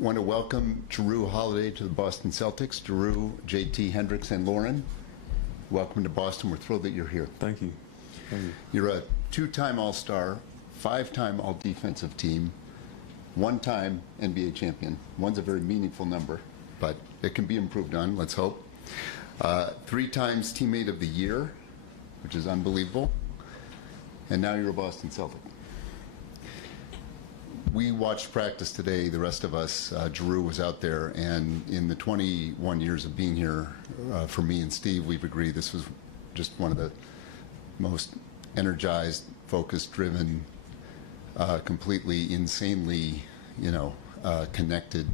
Want to welcome Jrue Holiday to the Boston Celtics. Jrue, JT, Hendricks, and Lauren, welcome to Boston. We're thrilled that you're here. Thank you. Thank you. You're a two-time All-Star, five-time All-Defensive Team, one-time NBA champion. One's a very meaningful number, but it can be improved on, let's hope. Three times Teammate of the Year, which is unbelievable. And now you're a Boston Celtic. We watched practice today, the rest of us. Jrue was out there, and in the 21 years of being here, for me and Steve, we've agreed this was just one of the most energized, focused, driven, completely insanely, connected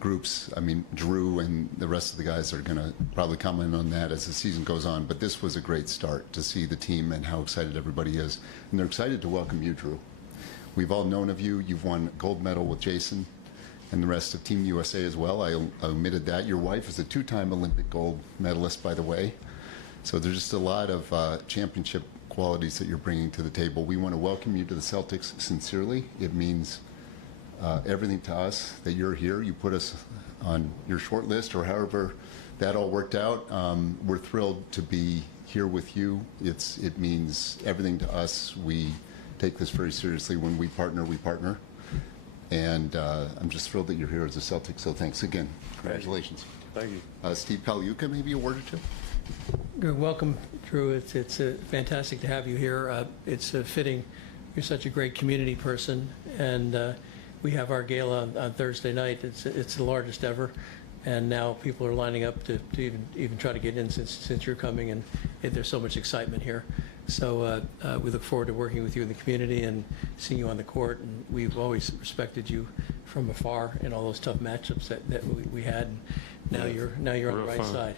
groups. I mean, Jrue and the rest of the guys are going to probably comment on that as the season goes on, but this was a great start to see the team and how excited everybody is. And they're excited to welcome you, Jrue. We've all known of you. You've won gold medal with Jason and the rest of Team USA as well. I omitted that. Your wife is a two-time Olympic gold medalist, by the way. So there's just a lot of championship qualities that you're bringing to the table. We want to welcome you to the Celtics sincerely. It means everything to us that you're here. You put us on your short list, or however that all worked out. We're thrilled to be here with you. It means everything to us. We take this very seriously. When we partner. And I'm just thrilled that you're here as a Celtic, so thanks again. Congratulations. Thank you. Steve Paliuca, maybe a word or two? Good. Welcome, Jrue. It's fantastic to have you here. It's fitting. You're such a great community person, and we have our gala on Thursday night. It's the largest ever, and now people are lining up to even try to get in since you're coming, and there's so much excitement here. So we look forward to working with you in the community and seeing you on the court. And we've always respected you from afar in all those tough matchups that we had. And now you're on the right side.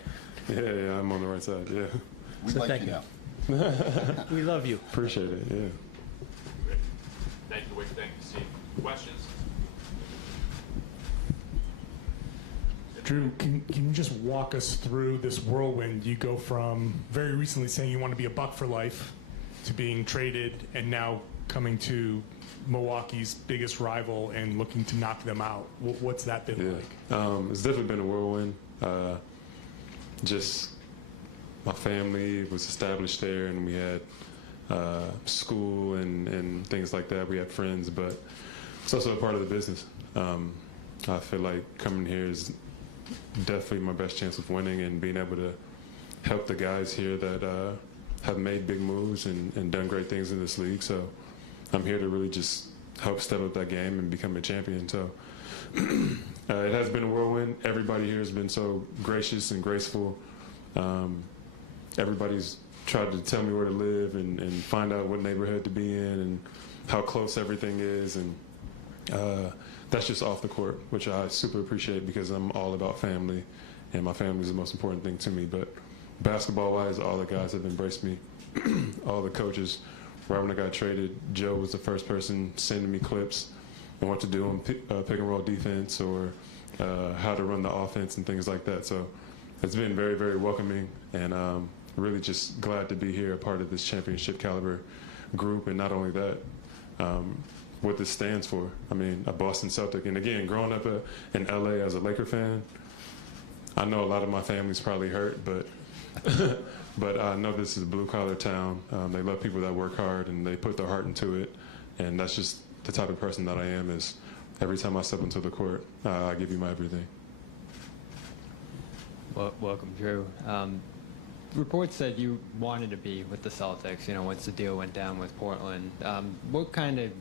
Yeah, I'm on the right side. Yeah. We So like thank you you. now. We love you. Appreciate it. Yeah. Great. Thank you. Thank you, Steve. Questions? Jrue, can you just walk us through this whirlwind? You go from very recently saying you want to be a Buck for life to being traded and now coming to Milwaukee's biggest rival and looking to knock them out. What's that been like? It's definitely been a whirlwind. Just my family was established there, and we had school and things like that. We had friends, but it's also a part of the business. I feel like coming here is definitely my best chance of winning and being able to help the guys here that have made big moves and done great things in this league. So I'm here to really just help step up that game and become a champion. So it has been a whirlwind. Everybody here has been so gracious and graceful. Everybody's tried to tell me where to live and find out what neighborhood to be in and how close everything is. And that's just off the court, which I super appreciate because I'm all about family, and my family is the most important thing to me. But basketball-wise, all the guys have embraced me, all the coaches. Right when I got traded, Joe was the first person sending me clips on what to do on pick and roll defense or how to run the offense and things like that. So it's been very, very welcoming, and really just glad to be here, a part of this championship caliber group. And not only that, what this stands for. I mean, a Boston Celtic. And again, growing up in LA as a Laker fan, I know a lot of my family's probably hurt, but but I know this is a blue-collar town. They love people that work hard, and they put their heart into it. And that's just the type of person that I am, is every time I step into the court, I give you my everything. Well, welcome, Jrue. Reports said you wanted to be with the Celtics, once the deal went down with Portland. What kind of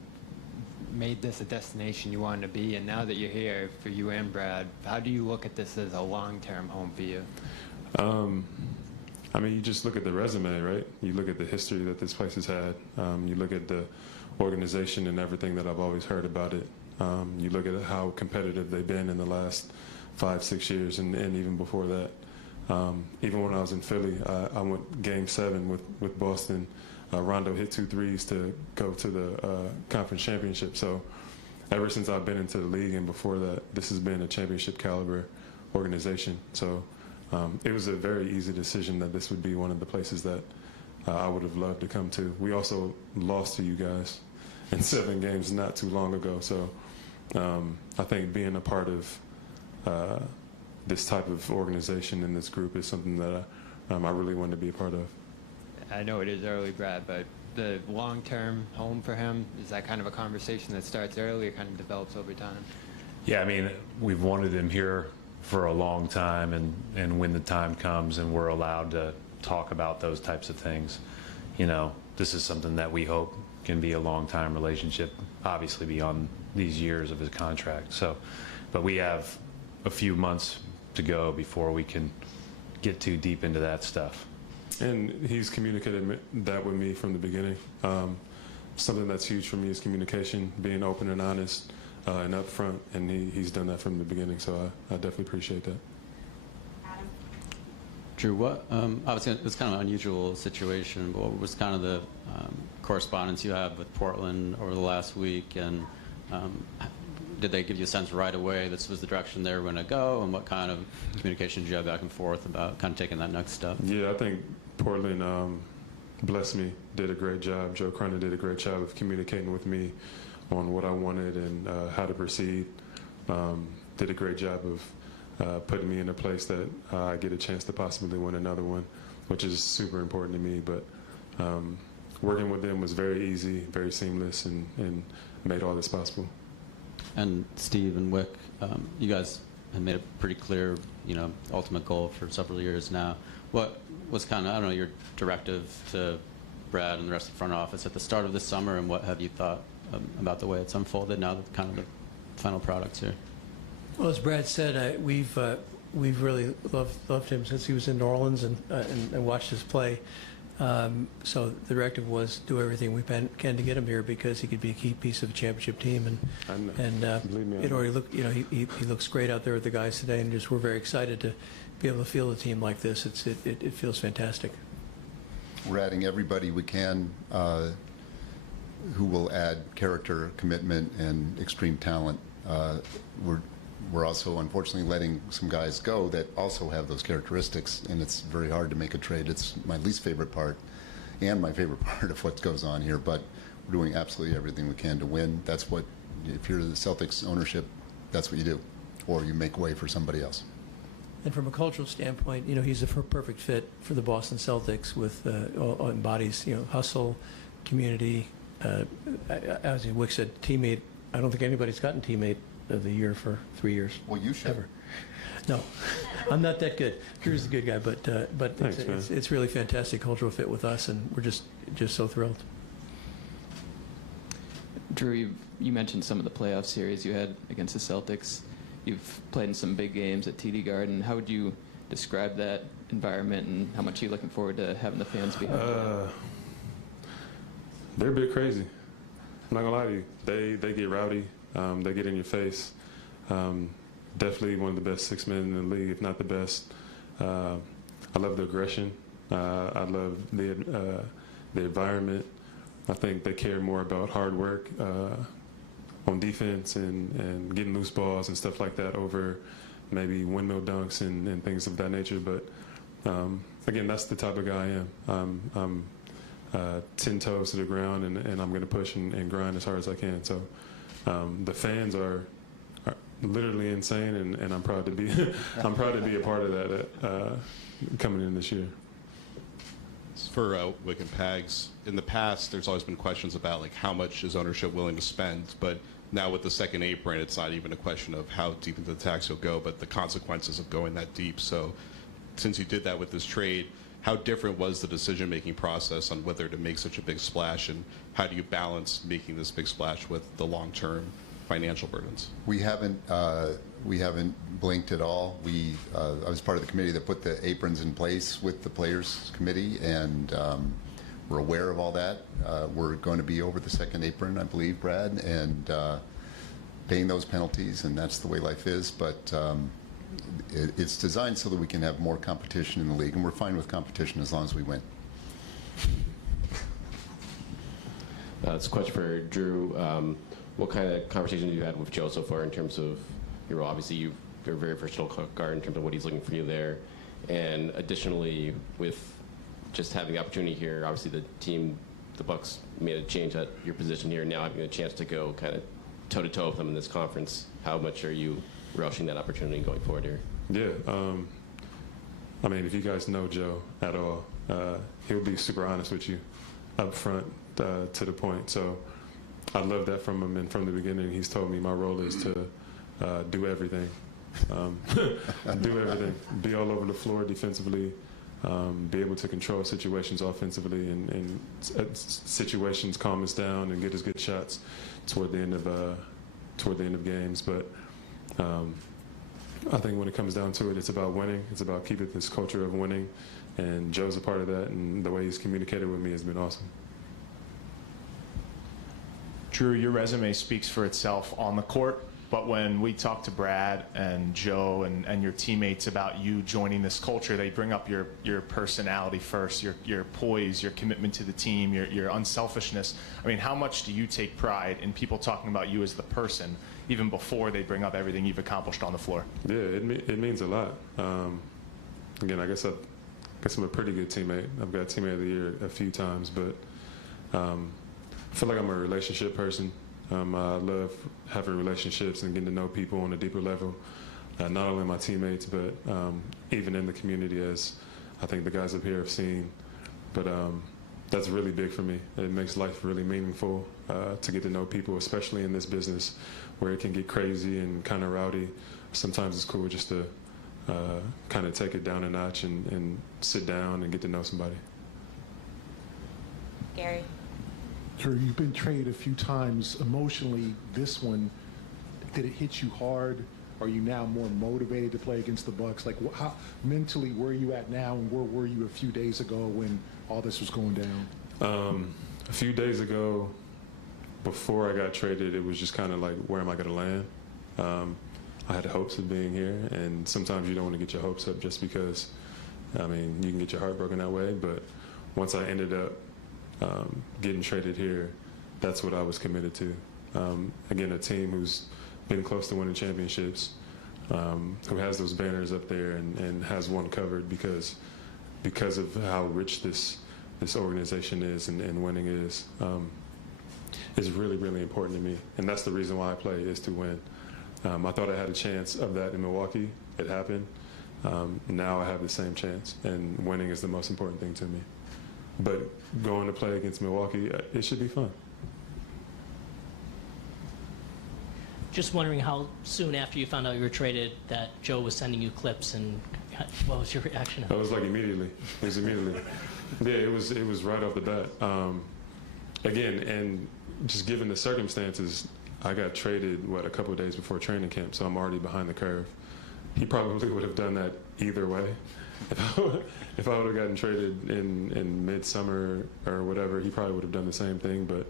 made this a destination you wanted to be, and now that you're here, for you and Brad, how do you look at this as a long-term home for you? I mean, you just look at the resume, right? You look at the history that this place has had. You look at the organization and everything that I've always heard about it. You look at how competitive they've been in the last 5-6 years, and even before that. Even when I was in Philly, I went Game 7 with Boston. Rondo hit 2 threes to go to the conference championship. So ever since I've been into the league and before that, this has been a championship caliber organization. So it was a very easy decision that this would be one of the places that I would have loved to come to. We also lost to you guys in 7 games not too long ago. So I think being a part of this type of organization and this group is something that I really want to be a part of. I know it is early, Brad, but the long-term home for him, is that kind of a conversation that starts early or kind of develops over time? Yeah, I mean, we've wanted him here for a long time, and when the time comes and we're allowed to talk about those types of things, you know, this is something that we hope can be a long-time relationship, obviously beyond these years of his contract. So, but we have a few months to go before we can get too deep into that stuff. And he's communicated that with me from the beginning. Something that's huge for me is communication, being open and honest and upfront, and he's done that from the beginning, so I definitely appreciate that. Jrue, what, obviously it was kind of an unusual situation, but what was kind of the correspondence you had with Portland over the last week, and did they give you a sense right away this was the direction they were going to go, and what kind of communication did you have back and forth about kind of taking that next step? Yeah, I think Portland blessed me, did a great job. Joe Cronin did a great job of communicating with me on what I wanted and how to proceed. Did a great job of putting me in a place that I get a chance to possibly win another one, which is super important to me. But working with them was very easy, very seamless, and made all this possible. And Steve and Wick, you guys have made a pretty clear, you know, ultimate goal for several years now. What was kind of, I don't know, your directive to Brad and the rest of the front office at the start of this summer, and what have you thought about the way it's unfolded now that kind of the final product's here? Well, as Brad said, we've really loved him since he was in New Orleans and watched his play. So the directive was do everything we can to get him here because he could be a key piece of a championship team. And it already looked, you know, he looks great out there with the guys today, and just we're very excited to be able to field a team like this. It feels fantastic. We're adding everybody we can who will add character, commitment, and extreme talent. We're also, unfortunately, letting some guys go that also have those characteristics, and it's very hard to make a trade. It's my least favorite part and my favorite part of what goes on here, but we're doing absolutely everything we can to win. That's what, if you're the Celtics ownership, that's what you do, or you make way for somebody else. And from a cultural standpoint, you know, he's a perfect fit for the Boston Celtics with all embodies, you know, hustle, community. As Wick said, teammate. I don't think anybody's gotten teammate of the year for 3 years. Well, you should. Ever. No, I'm not that good. Drew's a good guy, but Thanks, it's really fantastic cultural fit with us, and we're just so thrilled. Jrue, you mentioned some of the playoff series you had against the Celtics. You've played in some big games at TD Garden. How would you describe that environment, and how much are you looking forward to having the fans behind you? They're a bit crazy. I'm not gonna lie to you. They get rowdy. They get in your face. Definitely one of the best six men in the league, if not the best. I love the aggression. I love the environment. I think they care more about hard work on defense and getting loose balls and stuff like that over maybe windmill dunks and things of that nature. But again, that's the type of guy I am. I'm 10 toes to the ground, and I'm going to push and grind as hard as I can. So the fans are literally insane, and I'm proud to be I'm proud to be a part of that coming in this year. For Wick and Pags, in the past, there's always been questions about like how much is ownership willing to spend, but now with the second apron, it's not even a question of how deep into the tax you'll go, but the consequences of going that deep. So since you did that with this trade, how different was the decision-making process on whether to make such a big splash, and how do you balance making this big splash with the long-term financial burdens? We haven't blinked at all. I was part of the committee that put the aprons in place with the players committee, and we're aware of all that. We're going to be over the second apron, I believe, Brad, and paying those penalties, and that's the way life is. But it's designed so that we can have more competition in the league, and we're fine with competition as long as we win. It's a question for Jrue. What kind of conversations have you had with Joe so far in terms of your role? Obviously, you're a very versatile guard in terms of what he's looking for you there. And additionally, with just having the opportunity here, obviously the Bucks made a change at your position here, now having a chance to go kind of toe-to-toe with him in this conference. How much are you relishing that opportunity going forward here? Yeah. I mean, if you guys know Joe at all, he'll be super honest with you up front to the point. So I love that from him. And from the beginning, he's told me my role is to do everything. Do everything. Be all over the floor defensively. Be able to control situations offensively and situations calm us down and get us good shots toward the end of games. But I think when it comes down to it, it's about winning. It's about keeping this culture of winning, and Joe's a part of that. And the way he's communicated with me has been awesome. Jrue, your resume speaks for itself on the court. But when we talk to Brad and Joe and your teammates about you joining this culture, they bring up your personality first, your poise, your commitment to the team, your unselfishness. I mean, how much do you take pride in people talking about you as the person, even before they bring up everything you've accomplished on the floor? Yeah, it means a lot. Again, I guess I'm a pretty good teammate. I've got Teammate of the Year a few times, but I feel like I'm a relationship person. I love having relationships and getting to know people on a deeper level, not only my teammates, but even in the community, as I think the guys up here have seen. But that's really big for me. It makes life really meaningful to get to know people, especially in this business where it can get crazy and kind of rowdy. Sometimes it's cool just to kind of take it down a notch and sit down and get to know somebody. Gary. Jrue, you've been traded a few times. Emotionally, this one, did it hit you hard? Are you now more motivated to play against the Bucks? Like, how mentally where are you at now, and where were you a few days ago when all this was going down? A few days ago, before I got traded, it was just kind of like, where am I going to land? I had hopes of being here, and sometimes you don't want to get your hopes up just because, I mean, you can get your heart broken that way. But once I ended up getting traded here, that's what I was committed to. Again, a team who's been close to winning championships, who has those banners up there and has one covered because of how rich this organization is and winning is really, really important to me. And that's the reason why I play, is to win. I thought I had a chance of that in Milwaukee. It happened. Now I have the same chance, and winning is the most important thing to me. But going to play against Milwaukee, it should be fun. Just wondering how soon after you found out you were traded that Joe was sending you clips, and what was your reaction? It was like immediately. It was immediately. Yeah, it was right off the bat. Again, and just given the circumstances, I got traded, a couple of days before training camp, so I'm already behind the curve. He probably would have done that either way. If I would have gotten traded in midsummer or whatever, he probably would have done the same thing. But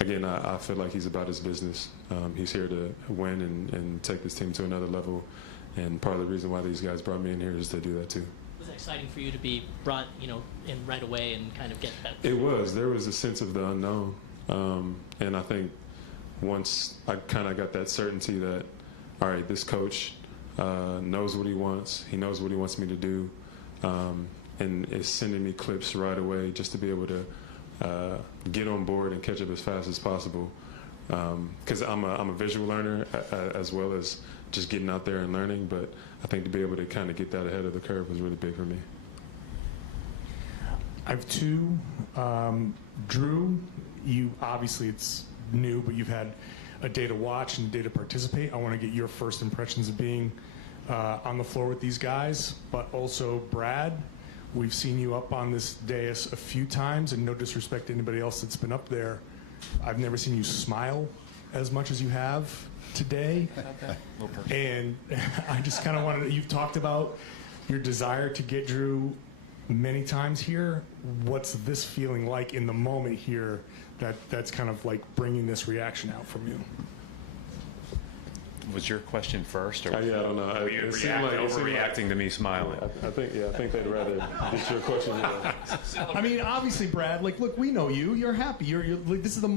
again, I feel like he's about his business. He's here to win and take this team to another level. And part of the reason why these guys brought me in here is to do that too. Was it exciting for you to be brought, in right away and kind of get that? It was. There was a sense of the unknown. And I think once I kind of got that certainty that, all right, this coach knows what he wants. He knows what he wants me to do, and is sending me clips right away just to be able to get on board and catch up as fast as possible. Because I'm a visual learner as well as just getting out there and learning. But I think to be able to kind of get that ahead of the curve was really big for me. I have two. Jrue, you obviously, it's new, but you've had a day to watch and a day to participate. I want to get your first impressions of being on the floor with these guys. But also, Brad, we've seen you up on this dais a few times, and no disrespect to anybody else that's been up there, I've never seen you smile as much as you have today. Okay. And I just kind of wanted to, you've talked about your desire to get Jrue many times here. What's this feeling like in the moment here that's kind of like bringing this reaction out from you? Was your question first, or Yeah, I don't know. It seemed like overreacting to me smiling? I think they'd rather get your question. I mean, obviously, Brad. Like, look, we know you. You're happy. You're like, this is the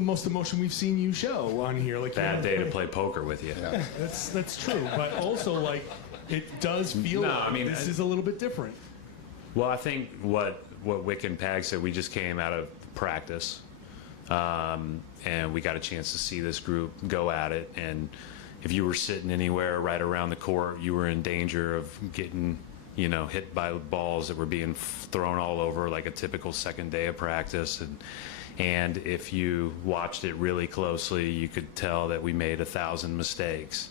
most emotion we've seen you show on here. Like, bad day to play poker with you. Yeah. That's true. But also, like, it does feel like this is a little bit different. Well, I think what Wick and Pag said, we just came out of practice. And we got a chance to see this group go at it. And if you were sitting anywhere right around the court, you were in danger of getting, hit by balls that were being thrown all over like a typical second day of practice. And if you watched it really closely, you could tell that we made 1,000 mistakes.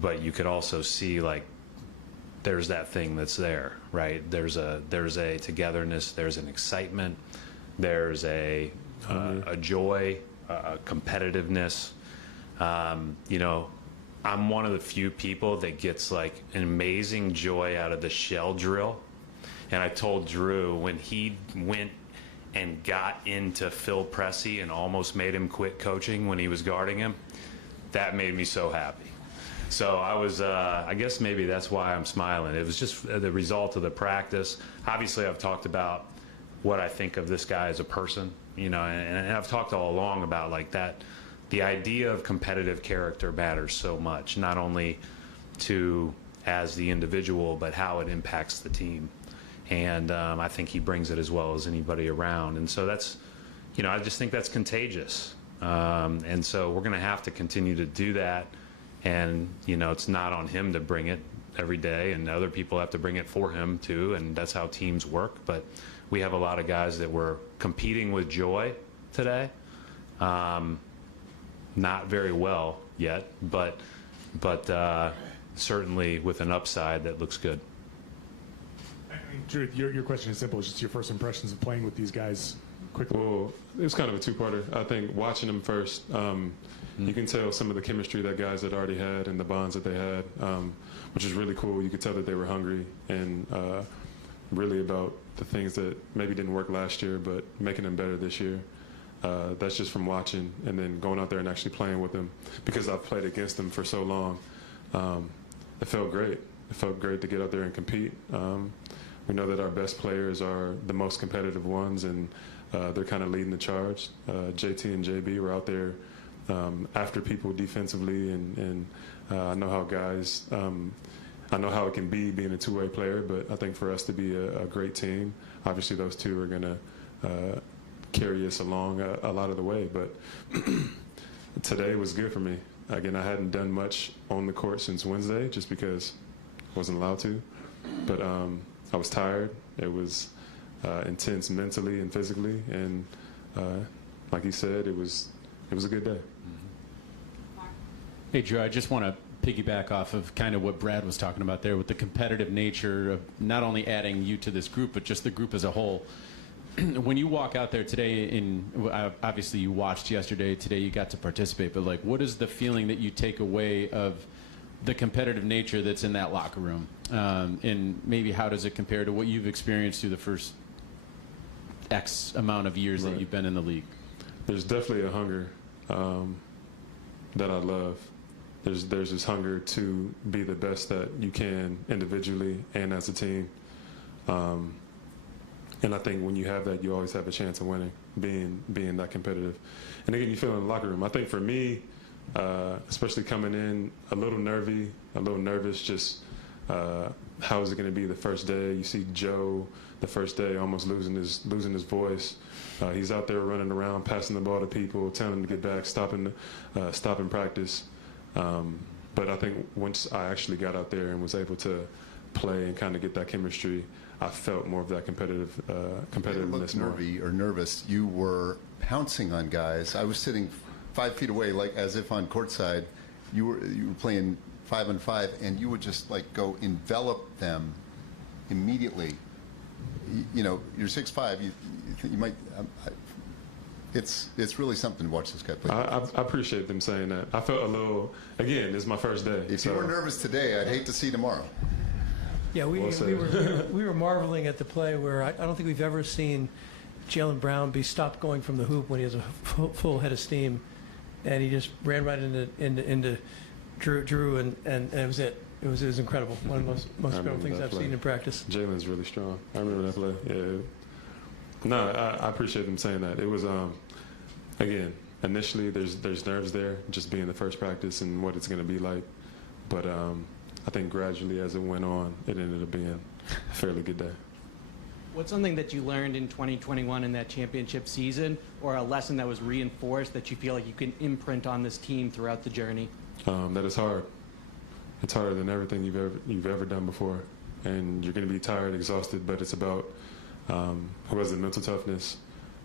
But you could also see, like, there's that thing that's there, right? There's a togetherness, there's an excitement, there's a joy, a competitiveness. I'm one of the few people that gets like an amazing joy out of the shell drill. And I told Jrue when he went and got into Phil Pressey and almost made him quit coaching when he was guarding him, that made me so happy. So I was, I guess maybe that's why I'm smiling. It was just the result of the practice. Obviously, I've talked about what I think of this guy as a person, and I've talked all along about like that. The idea of competitive character matters so much, not only to as the individual, but how it impacts the team. And I think he brings it as well as anybody around. And so that's, I just think that's contagious. And so we're going to have to continue to do that. And, it's not on him to bring it every day, and other people have to bring it for him too. And that's how teams work. But we have a lot of guys that were competing with joy today. Not very well yet, but certainly with an upside that looks good. Jrue, your question is simple. It's just your first impressions of playing with these guys quickly. Well, it was kind of a two-parter. I think watching them first, you can tell some of the chemistry that guys had already had and the bonds that they had, which is really cool. You could tell that they were hungry and really about the things that maybe didn't work last year, but making them better this year. That's just from watching and then going out there and actually playing with them, because I've played against them for so long. It felt great. It felt great to get out there and compete. We know that our best players are the most competitive ones, and they're kind of leading the charge. JT and JB were out there after people defensively, and I know how guys, I know how it can be being a two-way player, but I think for us to be a great team, obviously those two are going to carry us along a lot of the way. But today was good for me. Again, I hadn't done much on the court since Wednesday just because I wasn't allowed to. But I was tired. It was intense mentally and physically. And like he said, it was a good day. Hey, Jrue, I just want to piggyback off of kind of what Brad was talking about there with the competitive nature of not only adding you to this group, but just the group as a whole. When you walk out there today, obviously you watched yesterday, today you got to participate, but like, what is the feeling that you take away of the competitive nature that's in that locker room? And maybe how does it compare to what you've experienced through the first X amount of years that you've been in the league? There's definitely a hunger that I love. There's this hunger to be the best that you can individually and as a team. And I think when you have that, you always have a chance of winning, being that competitive. And again, you feel in the locker room. I think for me, especially coming in a little nervous, just how is it going to be the first day? You see Joe the first day almost losing his voice. He's out there running around, passing the ball to people, telling them to get back, stopping practice. But I think once I actually got out there and was able to play and kind of get that chemistry, I felt more of that competitiveness. You looked nervous. You were pouncing on guys. I was sitting 5 feet away, like as if on courtside. You were playing 5-on-5, and you would just like go envelop them immediately. You're 6'5". You might. It's really something to watch this guy play. I appreciate them saying that. I felt a little. Again, this is my first day. If you were nervous today, I'd hate to see tomorrow. Yeah, we were marveling at the play where I don't think we've ever seen Jaylen Brown be stopped going from the hoop when he has a full head of steam, and he just ran right into Jrue, and it was it. It was incredible. One of the most incredible things I've seen in practice. Jaylen's really strong. I remember that play. Yeah. No, I appreciate them saying that. It was again, initially there's nerves there, just being the first practice and what it's going to be like, but I think gradually as it went on, it ended up being a fairly good day. What's something that you learned in 2021 in that championship season, or a lesson that was reinforced that you feel like you can imprint on this team throughout the journey? That it's hard. It's harder than everything you've ever done before, and you're going to be tired, exhausted. But it's about who has the mental toughness,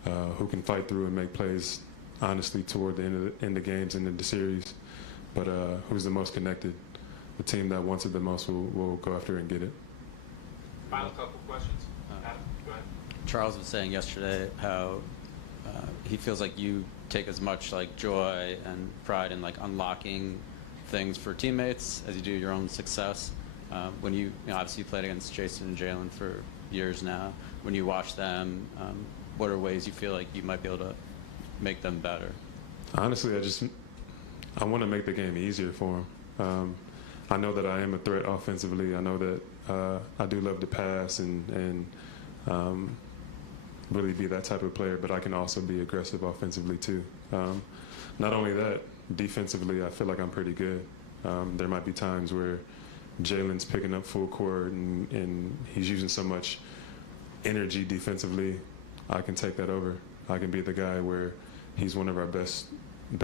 who can fight through and make plays honestly toward the end of games and in the series. But who's the most connected? The team that wants it the most will go after it and get it. Final couple questions. Adam, go ahead. Charles was saying yesterday how he feels like you take as much like joy and pride in like unlocking things for teammates as you do your own success. When you know, obviously you played against Jason and Jalen for years now. When you watch them, what are ways you feel like you might be able to make them better? Honestly, I want to make the game easier for them. I know that I am a threat offensively. I know that I do love to pass and really be that type of player, but I can also be aggressive offensively too. Not only that, defensively, I feel like I'm pretty good. There might be times where Jalen's picking up full court and he's using so much energy defensively. I can take that over. I can be the guy where he's one of our best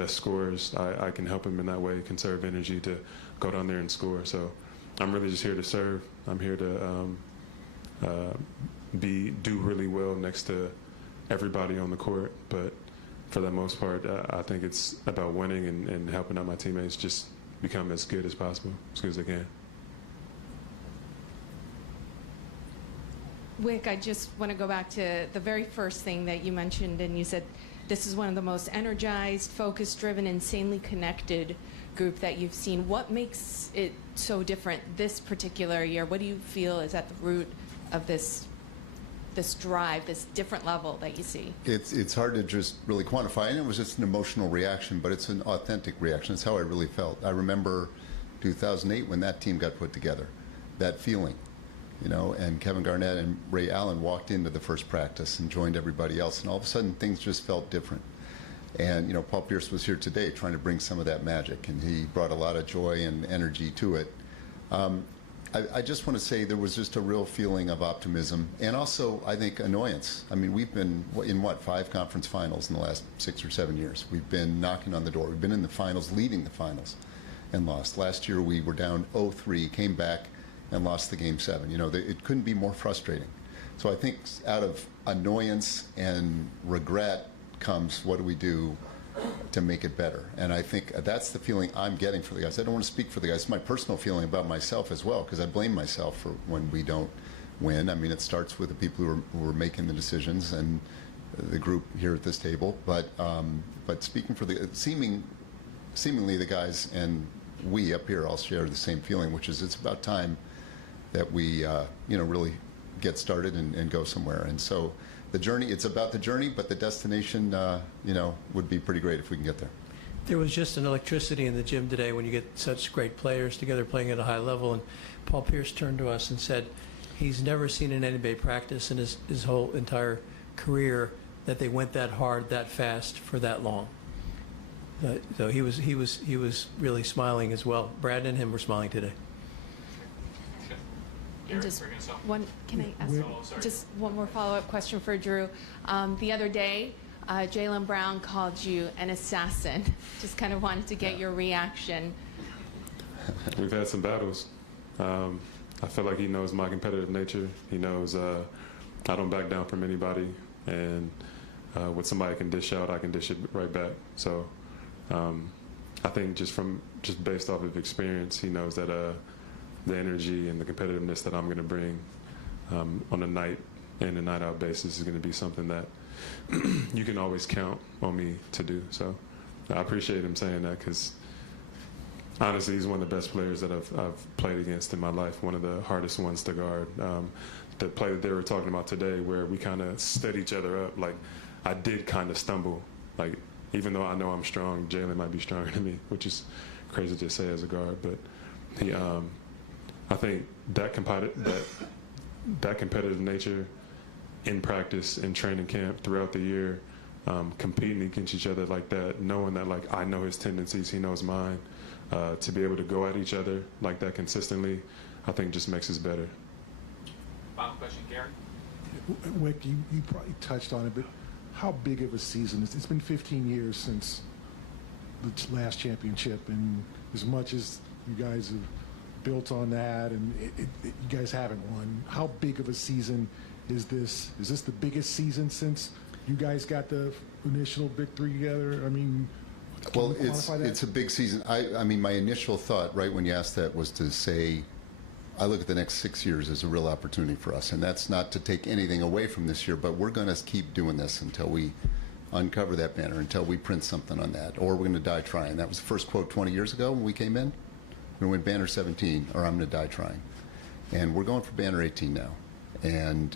scorers. I can help him in that way, conserve energy to go down there and score. So I'm really just here to serve. I'm here to do really well next to everybody on the court. But for the most part, I think it's about winning and helping out my teammates just become as good as possible, as good as they can. Wick, I just want to go back to the very first thing that you mentioned, and you said this is one of the most energized, focus-driven, insanely connected group that you've seen. What makes it so different this particular year? What do you feel is at the root of this drive, this different level that you see? It's hard to just really quantify, and it was just an emotional reaction, but it's an authentic reaction. It's how I really felt. I remember 2008 when that team got put together, that feeling. You know, and Kevin Garnett and Ray Allen walked into the first practice and joined everybody else, and all of a sudden things just felt different. And, you know, Paul Pierce was here today trying to bring some of that magic, and he brought a lot of joy and energy to it. I just want to say there was just a real feeling of optimism, and also, I think, annoyance. I mean, we've been in, 5 conference finals in the last 6 or 7 years. We've been knocking on the door. We've been in the finals, leading the finals, and lost. Last year we were down 0-3, came back, and lost the game 7. You know, it couldn't be more frustrating. So I think out of annoyance and regret comes what do we do to make it better. And I think that's the feeling I'm getting for the guys. I don't want to speak for the guys. It's my personal feeling about myself as well, because I blame myself for when we don't win. I mean, it starts with the people who are making the decisions and the group here at this table. But speaking for the seemingly the guys and we up here all share the same feeling, which is it's about time that we, really get started and go somewhere. And so the journey, it's about the journey, but the destination, would be pretty great if we can get there. There was just an electricity in the gym today when you get such great players together playing at a high level. And Paul Pierce turned to us and said he's never seen an NBA practice in his whole entire career that they went that hard, that fast, for that long. So he was really smiling as well. Brad and him were smiling today. And just one, can I ask just one more follow-up question for Jrue? The other day, Jaylen Brown called you an assassin. Just kind of wanted to get your reaction. We've had some battles. I feel like he knows my competitive nature. He knows I don't back down from anybody, and what somebody can dish out, I can dish it right back. So I think just based off of experience, he knows that the energy and the competitiveness that I'm going to bring on a night in and night out basis is going to be something that you can always count on me to do. So I appreciate him saying that, because honestly, he's one of the best players that I've played against in my life, one of the hardest ones to guard. The play that they were talking about today where we kind of stood each other up, like I did kind of stumble. Like, even though I know I'm strong, Jalen might be stronger than me, which is crazy to say as a guard. But he, I think that competitive nature in practice, in training camp, throughout the year, competing against each other like that, knowing that like I know his tendencies, he knows mine, to be able to go at each other like that consistently, I think just makes us better. Final question, Gary. Wick, you probably touched on it, but how big of a season? It's been 15 years since the last championship, and as much as you guys have built on that, and you guys haven't won, how big of a season is this? Is this the biggest season since you guys got the initial victory together? I mean, well, it's a big season. I mean, my initial thought, right when you asked that, was to say, I look at the next 6 years as a real opportunity for us, and that's not to take anything away from this year, but we're going to keep doing this until we uncover that banner, until we print something on that, or we're going to die trying. That was the first quote 20 years ago when we came in. We're going to win banner 17, or I'm going to die trying. And we're going for banner 18 now, and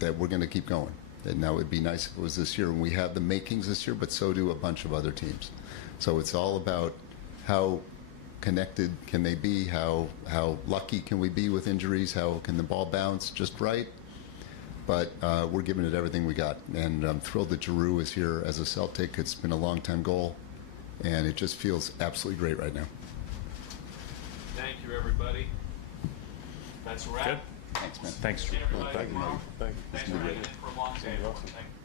that we're going to keep going. And now it would be nice if it was this year, and we have the makings this year, but so do a bunch of other teams. So it's all about how connected can they be, how lucky can we be with injuries, how can the ball bounce just right. But we're giving it everything we got, and I'm thrilled that Jrue is here as a Celtic. It's been a long-time goal, and it just feels absolutely great right now. Thank you, everybody. That's a wrap. Thanks, man. Thanks, See Jrue. everybody tomorrow. Thank you. Thanks for hanging in for a long day. Thank you.